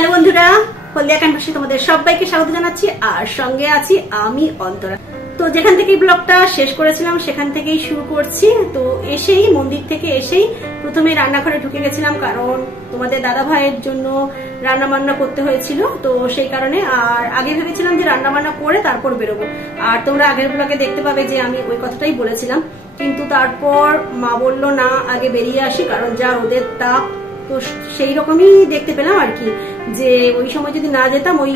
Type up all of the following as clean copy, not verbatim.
Hello বন্ধুরা, হলদিয়া ক্যাম্পাসে তোমাদের সবাইকে স্বাগত জানাচ্ছি। আর সঙ্গে আছি আমি অন্তরা। তো যেখান থেকে ব্লগটা শেষ করেছিলাম সেখান থেকেই শুরু করছি। তো এসেই মন্দির থেকে এসেই প্রথমে রান্নাঘরে ঢুকে গেছিলাম, কারণ তোমাদের দাদা ভাইয়ের জন্য রান্না বান্না করতে হয়েছিল। তো সেই কারণে আর আগে ভেবেছিলাম যে রান্না বান্না করে তারপর বেরোবো। আর তোমরা আগের ব্লগে দেখতে পাবে যে আমি ওই কথাটাই বলেছিলাম, কিন্তু তারপর মা বললো না, আগে বেরিয়ে আসি, কারণ যা রোদের তাপ। তো সেই রকমই দেখতে পেলাম আর কি, যে ওই সময় যদি না যেতাম, ওই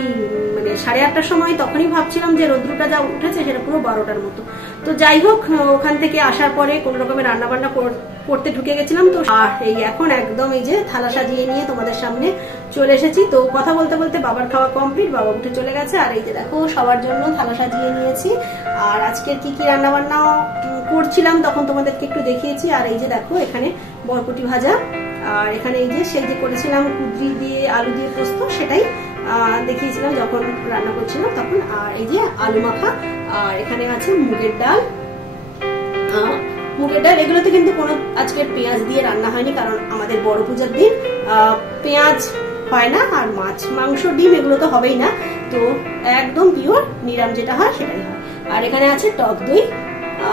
মানে 8:30টার সময়, তখনই ভাবছিলাম যে রোদ্রটা যা উঠেছে সেটা পুরো 12টার মতো। তো যাই হোক, ওখান থেকে আসার পরে কোন রকমের রান্না বান্না করতে ঢুকে গেছিলাম। তো আর এই এখন একদম এই যে থালা সাজিয়ে নিয়ে তোমাদের সামনে চলে এসেছি। তো কথা বলতে বলতে বাবার খাওয়া কমপ্লিট, বাবা উঠে চলে গেছে। আর এই যে দেখো সবার জন্য থালা সাজিয়ে নিয়েছি। আর আজকের কি কি রান্না বান্না করছিলাম তখন তোমাদেরকে একটু দেখিয়েছি। আর এই যে দেখো এখানে বরবটি ভাজা, আর এখানে এই যে সেই যে করেছিলাম কুদরি দিয়ে আলু দিয়ে পোস্ত, সেটাই দেখিয়েছিলাম যখন রান্না করছিলাম তখন। আর এই যে আলু মাখা, আর এখানে আছে মুগের ডাল। এগুলোতে কিন্তু কোনো আজকে পেঁয়াজ দিয়ে রান্না হয়নি, কারণ আমাদের বড় পূজার দিন পেঁয়াজ হয় না। আর মাছ মাংস ডিম এগুলো তো হবেই না, তো একদম পিওর নিরাম যেটা হয় সেটাই হয়। আর এখানে আছে টক দই,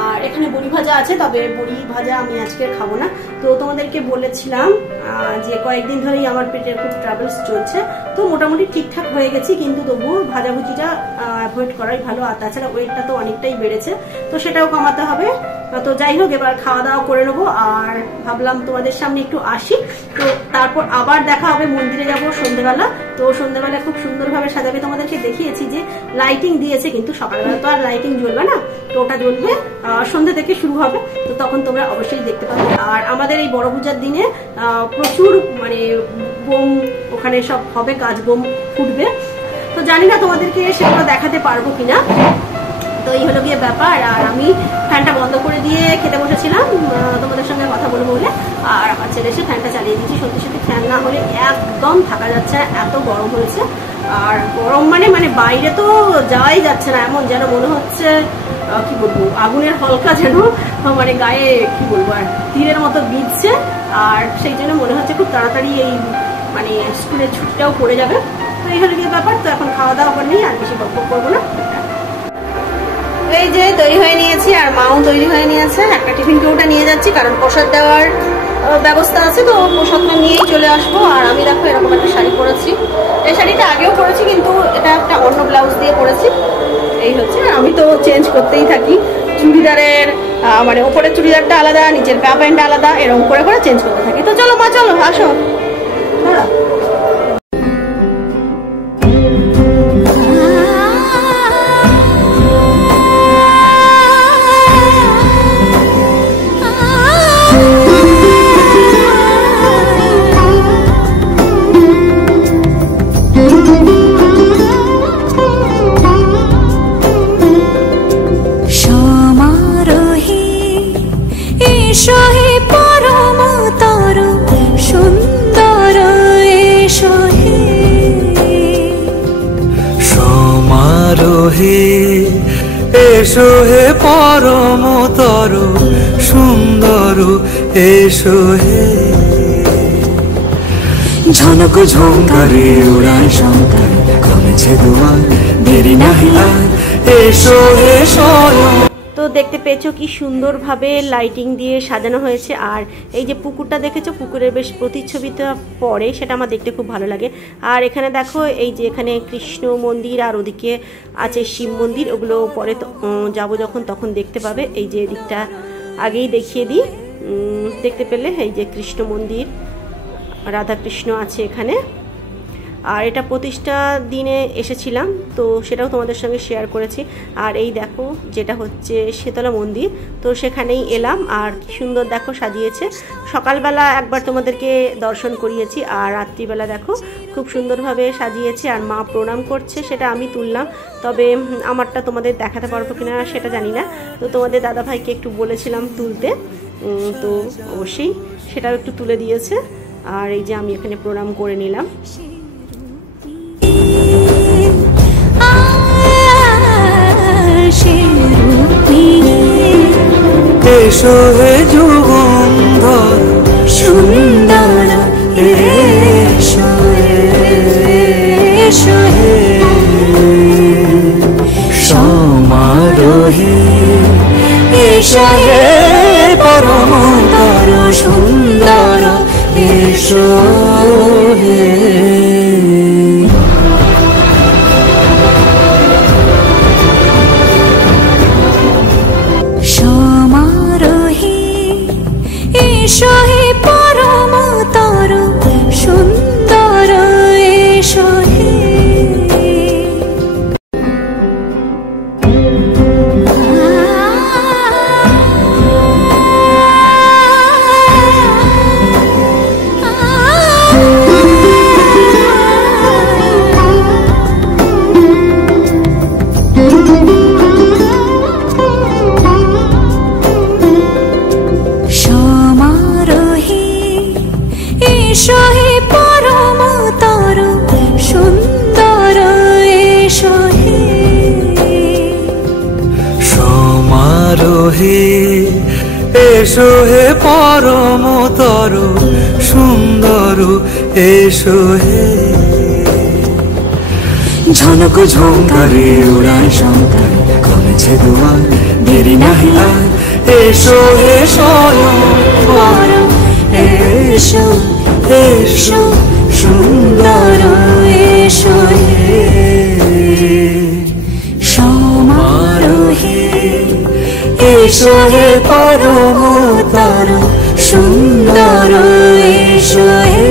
আর এখানে বড়ি ভাজা আছে, তবে বড়ি ভাজা আমি আজকে খাবো না। তো তোমাদেরকে বলেছিলাম যে কয়েকদিন ধরেই আমার পেটের খুব ট্রাভেলস চলছে, তো মোটামুটি ঠিকঠাক হয়ে গেছি, কিন্তু তবুও ভাজাভুজিটা অ্যাভয়েড করাই ভালো। আর তাছাড়া ওয়েটটা তো অনেকটাই বেড়েছে, তো সেটাও কমাতে হবে। তো যাই হোক, এবার খাওয়া দাওয়া করে নেবো। আর ভাবলাম তোমাদের সামনে একটু আসি, তো তারপর আবার দেখা হবে। মন্দিরে যাবো সন্ধ্যেবেলা। তো সন্ধ্যেবেলা খুব সুন্দরভাবে সাজাবে, তোমাদেরকে দেখিয়েছি যে লাইটিং দিয়েছে, কিন্তু সকালবেলা তো আর লাইটিং জ্বলবে না, তো ওটা জ্বলবে সন্ধ্যা থেকে শুরু হবে। তো তখন তোমরা অবশ্যই দেখতে পাবে। আর আমাদের এই বড় পূজার দিনে প্রচুর মানে বোম ওখানে সব হবে, কাজ বোম ফুটবে। তো জানি না তোমাদেরকে সেগুলো দেখাতে পারবো কিনা। তো এই হলো গিয়ে ব্যাপার। আর আমি ফ্যানটা বন্ধ করে দিয়ে খেতে বসেছিলাম তোমাদের সঙ্গে কথা বলবো বলে, আর আমার ছেলে এসে ফ্যানটা চালিয়ে দিয়েছি। সত্যি সত্যি ফ্যান না হলে একদম থাকা যাচ্ছে না, এত গরম হয়েছে। আর গরম মানে বাইরে তো যাওয়াই যাচ্ছে না, এমন যেন মনে হচ্ছে কি বলবো, আগুনের হলকা যেন মানে গায়ে কি বলবো আর তীরের মতো বিঁধছে। আর সেই জন্য মনে হচ্ছে খুব তাড়াতাড়ি এই মানে স্কুলের ছুটিটাও পড়ে যাবে। তো এই হলো গিয়ে ব্যাপার। তো এখন খাওয়া দাওয়া করে নিই, আর বেশি গল্প করবো না। এই যে তৈরি হয়ে নিয়েছি, আর মাও তৈরি হয়ে নিয়েছে। একটা টিফিন ওটা নিয়ে যাচ্ছি, কারণ প্রসাদ দেওয়ার ব্যবস্থা আছে, তো প্রসাদটা নিয়েই চলে আসবো। আর আমি দেখো এরকম একটা শাড়ি পরেছি, এই শাড়িটা আগেও পরেছি, কিন্তু এটা একটা অন্য ব্লাউজ দিয়ে পরেছি। এই হচ্ছে, আমি তো চেঞ্জ করতেই থাকি, চুড়িদারের মানে ওপরের চুড়িদারটা আলাদা, নিচের পা প্যান্টটা আলাদা, এরকম করে করে চেঞ্জ করতে থাকি। তো চলো মা, চলো আসো দাঁড়া। এসো হে পরমতর সুন্দর, এসো হে ঝনক ঝঙ্কারে উড়ায় শঙ্কর, কমেছে দুয়ার দেরি নাহি আর, এসো হে স্বয়ং। তো দেখতে পেয়েছো কি সুন্দরভাবে লাইটিং দিয়ে সাজানো হয়েছে। আর এই যে পুকুরটা দেখেছো, পুকুরের বেশ প্রতিচ্ছবিটা পড়ে, সেটা আমার দেখতে খুব ভালো লাগে। আর এখানে দেখো এই যে এখানে কৃষ্ণ মন্দির, আর ওদিকে আছে শিব মন্দির, ওগুলো পরে যাবো যখন তখন দেখতে পাবে। এই যে এদিকটা আগেই দেখিয়ে দিই, দেখতে পেলে এই যে কৃষ্ণ মন্দির, রাধাকৃষ্ণ আছে এখানে। আর এটা প্রতিষ্ঠা দিনে এসেছিলাম, তো সেটাও তোমাদের সঙ্গে শেয়ার করেছি। আর এই দেখো যেটা হচ্ছে শীতলা মন্দির, তো সেখানেই এলাম। আর কি সুন্দর দেখো সাজিয়েছে। সকালবেলা একবার তোমাদেরকে দর্শন করিয়েছি, আর রাত্রিবেলা দেখো খুব সুন্দরভাবে সাজিয়েছে। আর মা প্রণাম করছে, সেটা আমি তুললাম, তবে আমারটা তোমাদের দেখাতে পারবো কিনা সেটা জানি না। তো তোমাদের দাদাভাইকে একটু বলেছিলাম তুলতে, তো অবশ্যই সেটাও একটু তুলে দিয়েছে। আর এই যে আমি এখানে প্রণাম করে নিলাম। এসো হে যুগন্ধর সুন্দর, এসো এসো হে পরমতর সুন্দর এসো হে। সমারোহে এসো হে পরমতর সুন্দর এসো হে। সমারোহে এসো হে পরমতর সুন্দর এসো হে। সমারোহে এসো হে পরমতর সুন্দর এসো হে। ঝনক ঝঙ্কারে উড়ায় শঙ্কার কমেছে দুয়ার দেরি নাহি আর এসো হে স্বয়ং বর এসো এসো সুন্দর এসো হে। সমারোহে এসো হে পরমতর সুন্দর এসো হে।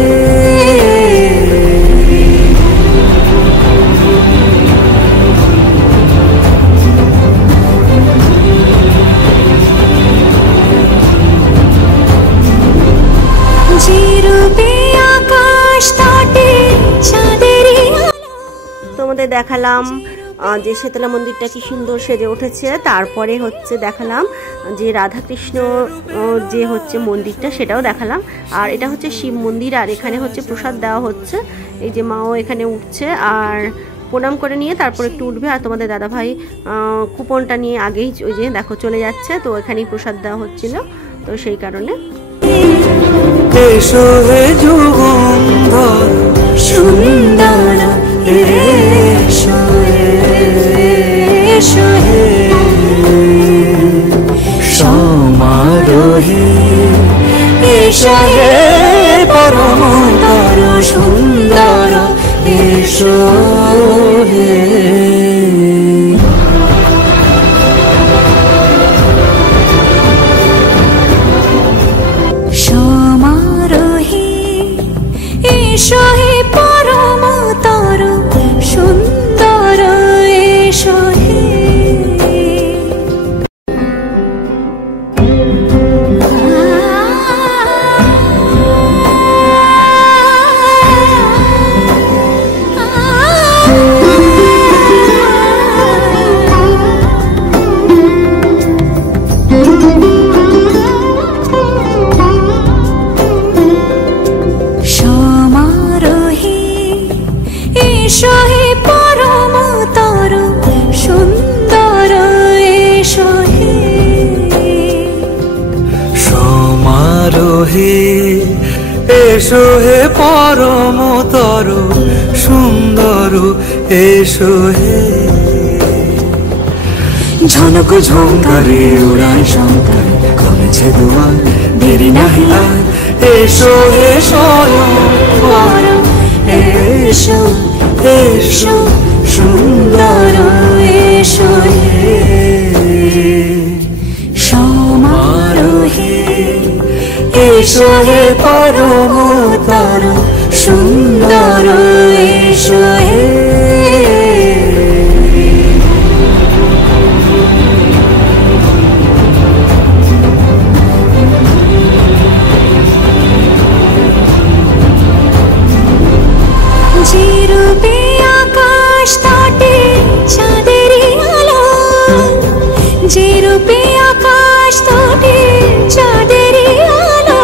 তোমাদের দেখালাম যে শীতলা মন্দিরটা কি সুন্দর সেজে উঠেছে। তারপরে হচ্ছে দেখালাম যে রাধাকৃষ্ণ যে হচ্ছে মন্দিরটা সেটাও দেখালাম। আর এটা হচ্ছে শিব মন্দির আর এখানে হচ্ছে প্রসাদ দেওয়া হচ্ছে। এই যে মাও এখানে উঠছে আর প্রণাম করে নিয়ে তারপর একটু উঠবে। আর তোমাদের দাদাভাই কুপনটা নিয়ে আগেই ওই যে দেখো চলে যাচ্ছে, তো এখানেই প্রসাদ দেওয়া হচ্ছিল, তো সেই কারণে। এসো হে যুগন্ধর সুন্দর এসো এসো হে। সমারোহে এসো হে পরমতর সুন্দর এসো হে। সমারোহে এসো হে পরমতর সুন্দর এসো হে। সমারোহে এসো হে পরমতর সুন্দর এসো হে। সমারোহে এসো হে পরমতর সুন্দর এসো হে। ঝনক ঝঙ্কারে উড়ায় শঙ্কার কমেছে দুয়ার দেরি নাহি আর এসো হে স্বয়ং বর এসো এসো সুন্দর এসো হে। সমারোহে এসো হে পরমতর সুন্দর এসো হে। যে রূপে আকাশ তটে চাঁদেরই আলো, যে রূপে আকাশ তটে চাঁদেরই আলো,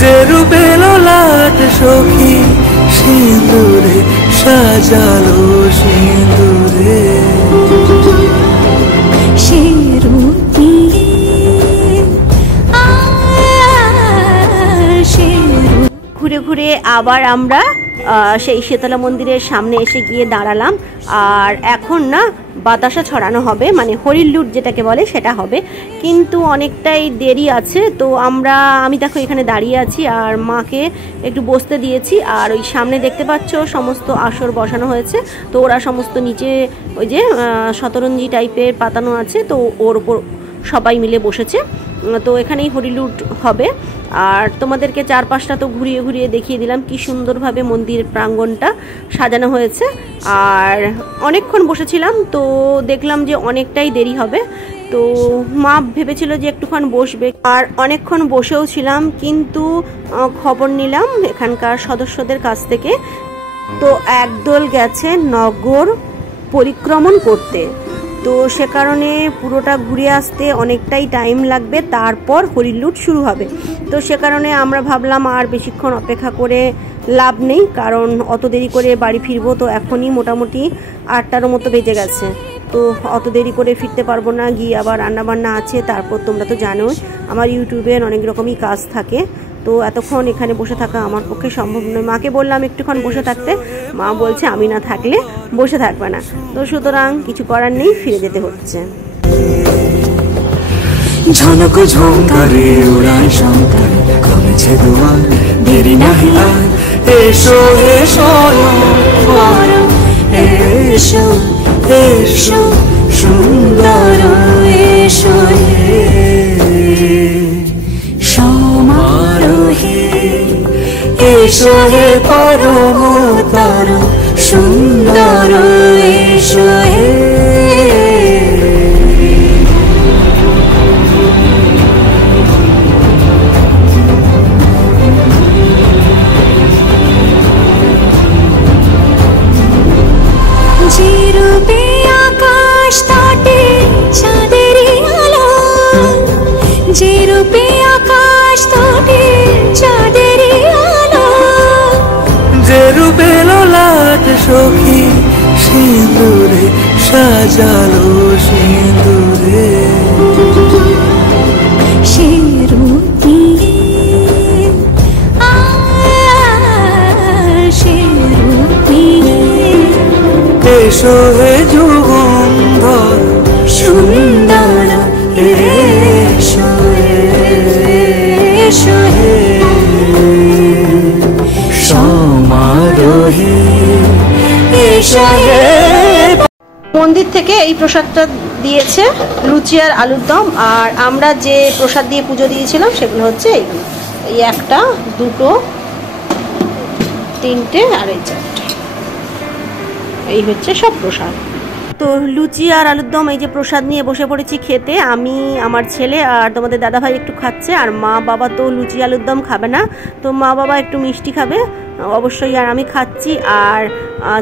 যে রূপে ললাট সখী সিঁদুরে সাজালো সিঁদুরে। সে রূপে ঘুরে ঘুরে আবার আমরা সেই শীতলা মন্দিরের সামনে এসে গিয়ে দাঁড়ালাম। আর এখন না বাতাসা ছড়ানো হবে, মানে হরির লুট যেটাকে বলে সেটা হবে, কিন্তু অনেকটাই দেরি আছে। তো আমি দেখো এখানে দাঁড়িয়ে আছি আর মাকে একটু বসতে দিয়েছি। আর ওই সামনে দেখতে পাচ্ছ সমস্ত আসর বসানো হয়েছে, তো ওরা সমস্ত নিচে ওই যে শতরঞ্জি টাইপের পাতানো আছে, তো ওর উপর সবাই মিলে বসেছে। তো এখানেই হরিলুট হবে। আর তোমাদেরকে চারপাশটা তো ঘুরিয়ে ঘুরিয়ে দেখিয়ে দিলাম কি সুন্দরভাবে মন্দির প্রাঙ্গণটা সাজানো হয়েছে। আর অনেকক্ষণ বসেছিলাম, তো দেখলাম যে অনেকটাই দেরি হবে, তো মা ভেবেছিল যে একটুক্ষণ বসবে, আর অনেকক্ষণ বসেও ছিলাম। কিন্তু খবর নিলাম এখানকার সদস্যদের কাছ থেকে, তো একদল গেছে নগর পরিক্রমণ করতে, তো সে কারণে পুরোটা ঘুরে আসতে অনেকটাই টাইম লাগবে, তারপর হরিলুট শুরু হবে। তো সে কারণে আমরা ভাবলাম আর বেশিক্ষণ অপেক্ষা করে লাভ নেই, কারণ অত দেরি করে বাড়ি ফিরবো, তো এখনই মোটামুটি 8টার মতো বেজে গেছে, তো অত দেরি করে ফিরতে পারবো না, গিয়ে আবার রান্নাবান্না আছে। তারপর তোমরা তো জানোই আমার ইউটিউবের অনেক রকমই কাজ থাকে, তো এতক্ষণ এখানে বসে থাকা আমার পক্ষে সম্ভব নয়। মাকে বললাম একটুক্ষণ বসে থাকতে, মা বলছে আমি না থাকলে বসে থাকবে না, তো সুতরাং কিছু করার নেই, ফিরে যেতে হচ্ছে। ঝনক ঝঙ্কারে উড়ায় শঙ্কর, কমেছে দুয়ার, দেরি নাহি আর, এসো এসো এসো এসো সুন্দর এসো সমারোহে, এসো হে পরমতর সুন্দর এসো হে। যেরূপে আকাশ তটে চাঁদেরই আলো, যেরূপে আকাশ তটে চাঁদেরই আলো, যেরূপে ললাট সখী সিঁদুরে সাজালো সিঁদুরে, সেরূপে সেরূপে এসো হে যুগন্ধর সুন্দর এসো এসো হে সমারোহে, এসো হে। মন্দির থেকে এই প্রসাদটা দিয়েছে, লুচি আর আলুর দম। আর আমরা যে প্রসাদ দিয়ে পুজো দিয়েছিলাম সেগুলো হচ্ছে এইগুলো, এই 1, 2, 3 আর এই 4, এই হচ্ছে সব প্রসাদ। তো লুচি আর আলুর দম এই যে প্রসাদ নিয়ে বসে পড়েছি খেতে, আমি, আমার ছেলে আর তোমাদের দাদাভাই একটু খাচ্ছে, আর মা বাবা তো লুচি আলুর দম খাবে না, তো মা বাবা একটু মিষ্টি খাবে অবশ্যই, আর আমি খাচ্ছি। আর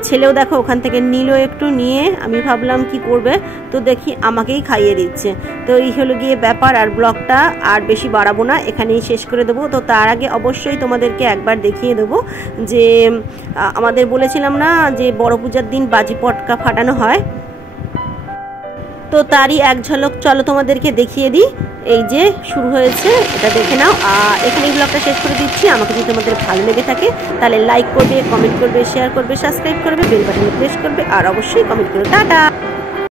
ছেলেও দেখো ওখান থেকে নিল একটু, নিয়ে আমি ভাবলাম কি করবে, তো দেখি আমাকেই খাইয়ে দিচ্ছে। তো এই হলো গিয়ে ব্যাপার, আর ব্লগটা আর বেশি বাড়াবো না, এখানেই শেষ করে দেবো। তো তার আগে অবশ্যই তোমাদেরকে একবার দেখিয়ে দেবো যে আমাদের বলেছিলাম না যে বড় পূজার দিন বাজি পটকা ফাটানো হয়, তো তারই এক ঝলক চলো তোমাদেরকে দেখিয়ে দিই। এই যে শুরু হয়েছে, এটা দেখে নাও। আর এখানে ব্লগটা শেষ করে দিচ্ছি। আমাকে যদি তোমাদের ভালো লেগে থাকে তাহলে লাইক করবে, কমেন্ট করবে, শেয়ার করবে, সাবস্ক্রাইব করবে, বেল বাটনে প্রেস করবে, আর অবশ্যই কমেন্ট করবে। টাটা।